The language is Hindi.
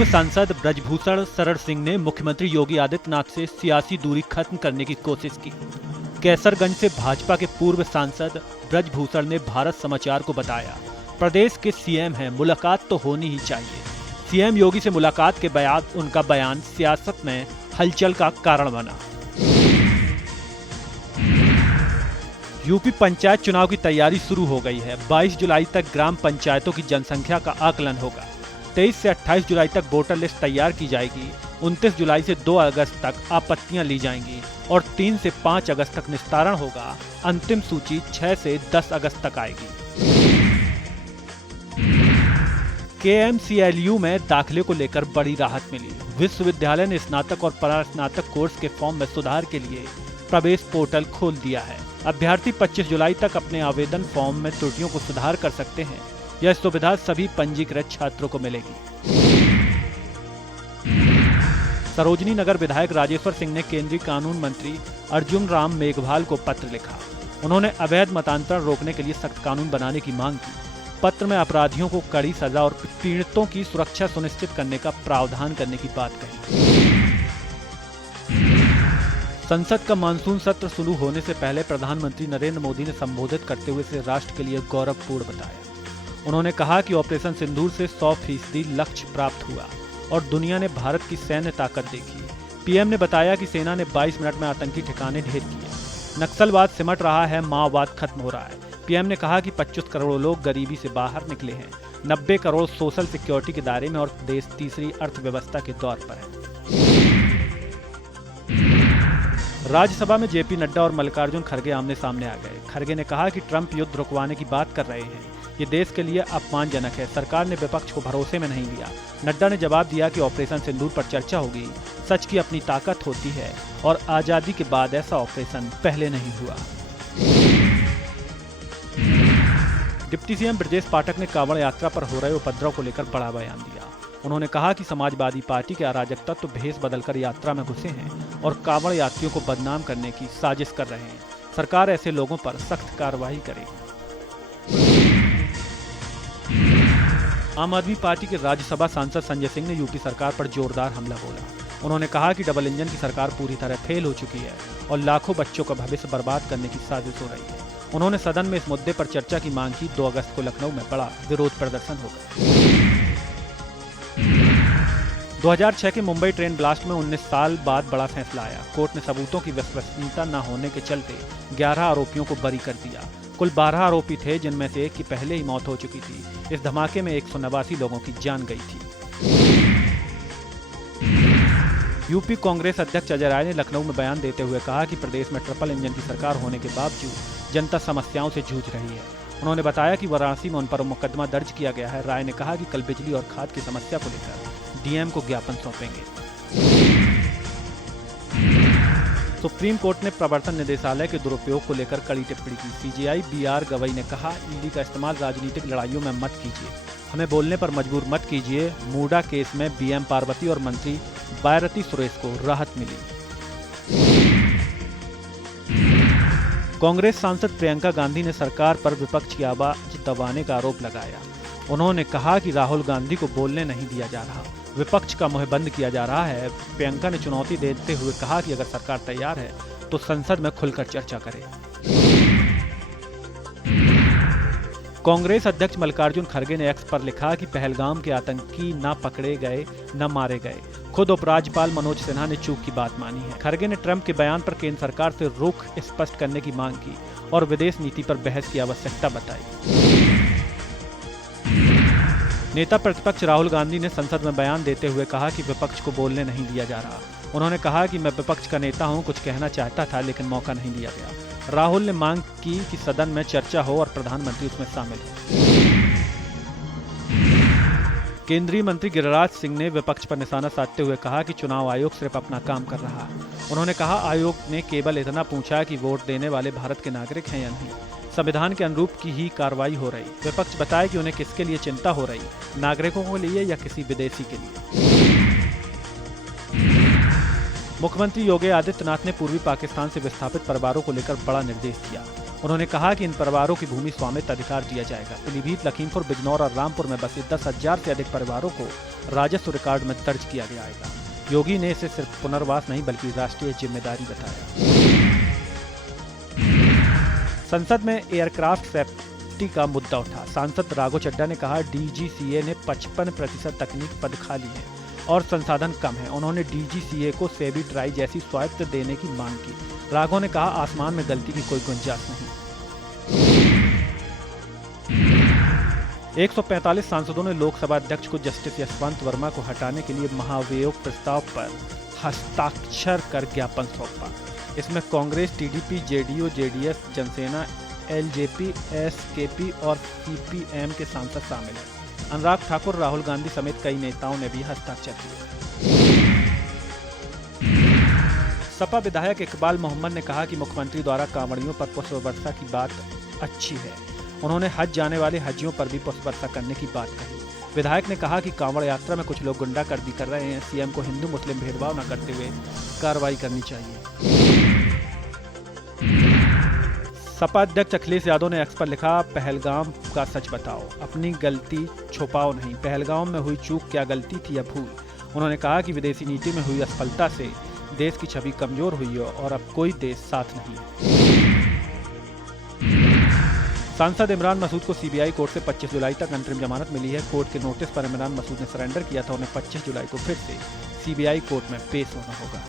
पूर्व सांसद ब्रजभूषण शरण सिंह ने मुख्यमंत्री योगी आदित्यनाथ से सियासी दूरी खत्म करने की कोशिश की। कैसरगंज से भाजपा के पूर्व सांसद ब्रजभूषण ने भारत समाचार को बताया, प्रदेश के सीएम हैं, मुलाकात तो होनी ही चाहिए। सीएम योगी से मुलाकात के बाद उनका बयान सियासत में हलचल का कारण बना। यूपी पंचायत चुनाव की तैयारी शुरू हो गई है। 22 जुलाई तक ग्राम पंचायतों की जनसंख्या का आकलन होगा। 23 से 28 जुलाई तक वोटर लिस्ट तैयार की जाएगी। 29 जुलाई से 2 अगस्त तक आपत्तियां ली जाएंगी और 3 से 5 अगस्त तक निस्तारण होगा। अंतिम सूची 6 से 10 अगस्त तक आएगी। KMCLU में दाखिले को लेकर बड़ी राहत मिली। विश्वविद्यालय ने स्नातक और परास्नातक कोर्स के फॉर्म में सुधार के लिए प्रवेश पोर्टल खोल दिया है। अभ्यर्थी 25 जुलाई तक अपने आवेदन फॉर्म में त्रुटियों को सुधार कर सकते हैं। यह सुविधा सभी पंजीकृत छात्रों को मिलेगी। सरोजनी नगर विधायक राजेश्वर सिंह ने केंद्रीय कानून मंत्री अर्जुन राम मेघवाल को पत्र लिखा। उन्होंने अवैध मतांतरण रोकने के लिए सख्त कानून बनाने की मांग की। पत्र में अपराधियों को कड़ी सजा और पीड़ितों की सुरक्षा सुनिश्चित करने का प्रावधान करने की बात कही। संसद का मानसून सत्र शुरू होने से पहले प्रधानमंत्री नरेंद्र मोदी ने संबोधित करते हुए इसे राष्ट्र के लिए गौरवपूर्ण बताया। उन्होंने कहा कि ऑपरेशन सिंदूर से 100% लक्ष्य प्राप्त हुआ और दुनिया ने भारत की सैन्य ताकत देखी। पीएम ने बताया कि सेना ने 22 मिनट में आतंकी ठिकाने ढेर किए। नक्सलवाद सिमट रहा है, माओवाद खत्म हो रहा है। पीएम ने कहा कि 25 करोड़ लोग गरीबी से बाहर निकले हैं। 90 करोड़ सोशल सिक्योरिटी के दायरे में और देश तीसरी अर्थव्यवस्था के दौर पर है। राज्यसभा में जेपी नड्डा और मल्लिकार्जुन खड़गे आमने सामने आ गए। खड़गे ने कहा कि ट्रंप युद्ध रुकवाने की बात कर रहे हैं, ये देश के लिए अपमानजनक है। सरकार ने विपक्ष को भरोसे में नहीं लिया। नड्डा ने जवाब दिया कि ऑपरेशन सिंदूर पर चर्चा होगी। सच की अपनी ताकत होती है और आजादी के बाद ऐसा ऑपरेशन पहले नहीं हुआ। डिप्टी सीएम ब्रजेश पाठक ने कांवड़ यात्रा पर हो रहे उपद्रव को लेकर बड़ा बयान दिया। उन्होंने कहा कि समाजवादी पार्टी के अराजक तत्व भेष बदलकर यात्रा में घुसे हैं और कांवड़ यात्रियों को बदनाम करने की साजिश कर रहे हैं। सरकार ऐसे लोगों पर सख्त कार्रवाई करेगी। आम आदमी पार्टी के राज्यसभा सांसद संजय सिंह ने यूपी सरकार पर जोरदार हमला बोला। उन्होंने कहा कि डबल इंजन की सरकार पूरी तरह फेल हो चुकी है और लाखों बच्चों का भविष्य बर्बाद करने की साजिश हो रही है। उन्होंने सदन में इस मुद्दे पर चर्चा की मांग की। 2 अगस्त को लखनऊ में बड़ा विरोध प्रदर्शन होगा। 2006 के मुंबई ट्रेन ब्लास्ट में 19 साल बाद बड़ा फैसला आया। कोर्ट ने सबूतों की विश्वसनीयता न होने के चलते 11 आरोपियों को बरी कर दिया। कुल 12 आरोपी थे, जिनमें से एक की पहले ही मौत हो चुकी थी। इस धमाके में 189 लोगों की जान गई थी। यूपी कांग्रेस अध्यक्ष अजय राय ने लखनऊ में बयान देते हुए कहा कि प्रदेश में ट्रिपल इंजन की सरकार होने के बावजूद जनता समस्याओं से जूझ रही है। उन्होंने बताया कि वाराणसी में उन पर मुकदमा दर्ज किया गया है। राय ने कहा कि कल बिजली और खाद की समस्या को लेकर डीएम को ज्ञापन सौंपेंगे। सुप्रीम कोर्ट ने प्रवर्तन निदेशालय के दुरुपयोग को लेकर कड़ी टिप्पणी की। सीजेआई BR गवई ने कहा, ईडी का इस्तेमाल राजनीतिक लड़ाइयों में मत कीजिए, हमें बोलने पर मजबूर मत कीजिए। मूडा केस में BM पार्वती और मंत्री बायरती सुरेश को राहत मिली। कांग्रेस सांसद प्रियंका गांधी ने सरकार पर विपक्ष की आवाज दबाने का आरोप लगाया। उन्होंने कहा कि राहुल गांधी को बोलने नहीं दिया जा रहा, विपक्ष का मुंह बंद किया जा रहा है। प्रियंका ने चुनौती देते हुए कहा कि अगर सरकार तैयार है तो संसद में खुलकर चर्चा करे। कांग्रेस अध्यक्ष मल्लिकार्जुन खड़गे ने एक्स पर लिखा कि पहलगाम के आतंकी न पकड़े गए न मारे गए। खुद उपराज्यपाल मनोज सिन्हा ने चूक की बात मानी है। खड़गे ने ट्रंप के बयान पर केंद्र सरकार से रुख स्पष्ट करने की मांग की और विदेश नीति पर बहस की आवश्यकता बताई। नेता प्रतिपक्ष राहुल गांधी ने संसद में बयान देते हुए कहा कि विपक्ष को बोलने नहीं दिया जा रहा। उन्होंने कहा कि मैं विपक्ष का नेता हूं, कुछ कहना चाहता था लेकिन मौका नहीं दिया गया। राहुल ने मांग की कि सदन में चर्चा हो और प्रधानमंत्री उसमें शामिल हो। केंद्रीय मंत्री गिरिराज सिंह ने विपक्ष पर निशाना साधते हुए कहा कि चुनाव आयोग सिर्फ अपना काम कर रहा है। उन्होंने कहा, आयोग ने केवल इतना पूछा कि वोट देने वाले भारत के नागरिक हैं या नहीं। संविधान के अनुरूप की ही कार्रवाई हो रही। विपक्ष बताए कि उन्हें किसके लिए चिंता हो रही, नागरिकों के लिए या किसी विदेशी के लिए। मुख्यमंत्री योगी आदित्यनाथ ने पूर्वी पाकिस्तान से विस्थापित परिवारों को लेकर बड़ा निर्देश दिया। उन्होंने कहा कि इन परिवारों की भूमि स्वामित्व अधिकार दिया जाएगा। पीलीभीत, लखीमपुर, बिजनौर और रामपुर में बसे 10,000 से अधिक परिवारों को राजस्व रिकॉर्ड में दर्ज किया जाएगा। योगी ने इसे सिर्फ पुनर्वास नहीं बल्कि राष्ट्रीय जिम्मेदारी बताया। संसद में एयरक्राफ्ट सेफ्टी का मुद्दा उठा। सांसद राघव चड्ढा ने कहा डीजीसीए ने 55% तकनीक पद खाली हैं और संसाधन कम है। उन्होंने डीजीसीए को सेबी ट्राई जैसी स्वायत्त देने की मांग की। राघव ने कहा आसमान में गलती की कोई गुंजाइश नहीं। 145 सांसदों ने लोकसभा अध्यक्ष को जस्टिस यशवंत वर्मा को हटाने के लिए महाभियोग प्रस्ताव पर हस्ताक्षर कर ज्ञापन सौंपा। इसमें Congress, TDP, JDU, JDS, Jana Sena, LJP, SKP और सीपीएम के सांसद शामिल हैं। अनुराग ठाकुर, राहुल गांधी समेत कई नेताओं ने भी हस्ताक्षर किए। सपा विधायक इकबाल मोहम्मद ने कहा कि मुख्यमंत्री द्वारा कांवड़ियों पर पुष्प वर्षा की बात अच्छी है। उन्होंने हज जाने वाले हजियों पर भी पुष्प वर्षा करने की बात कही। विधायक ने कहा कि कांवड़ यात्रा में कुछ लोग गुंडागर्दी कर रहे हैं। सीएम को हिंदू मुस्लिम भेदभाव न करते हुए कार्रवाई करनी चाहिए। सपा अध्यक्ष अखिलेश यादव ने एक्स पर लिखा पहलगाम का सच बताओ, अपनी गलती छुपाओ नहीं। पहलगाम में हुई चूक क्या गलती थी या भूल। उन्होंने कहा कि विदेशी नीति में हुई असफलता से देश की छवि कमजोर हुई है और अब कोई देश साथ नहीं है। सांसद इमरान मसूद को सीबीआई कोर्ट से 25 जुलाई तक अंतरिम जमानत मिली है। कोर्ट के नोटिस पर इमरान मसूद ने सरेंडर किया था। उन्हें 25 जुलाई को फिर से सीबीआई कोर्ट में पेश होना होगा।